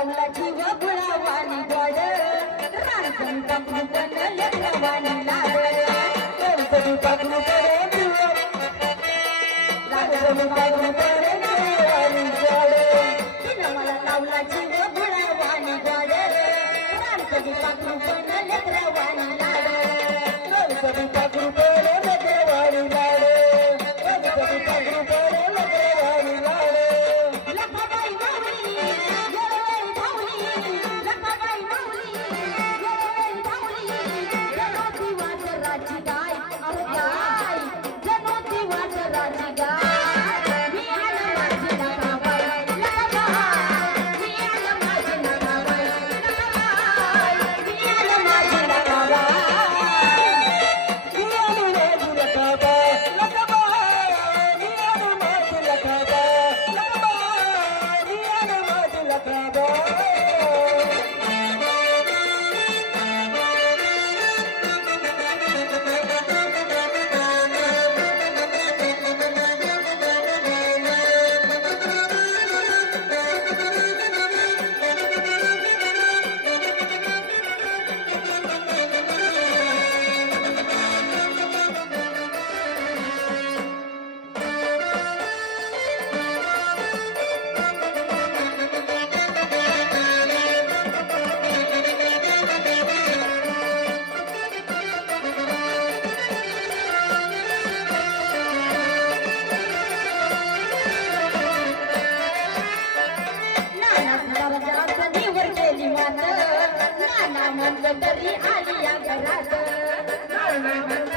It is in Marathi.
दौलती गुळावानी गड. राखून पकडू पण लग्नवानी लागड गणपती पकडू करे लागून पकडू करे नवानी गड. तिनं मला दौलती गुळावानी गड. राखून पकडू पण लग्नवानी Ramadan Nagar. नाना आली या घरात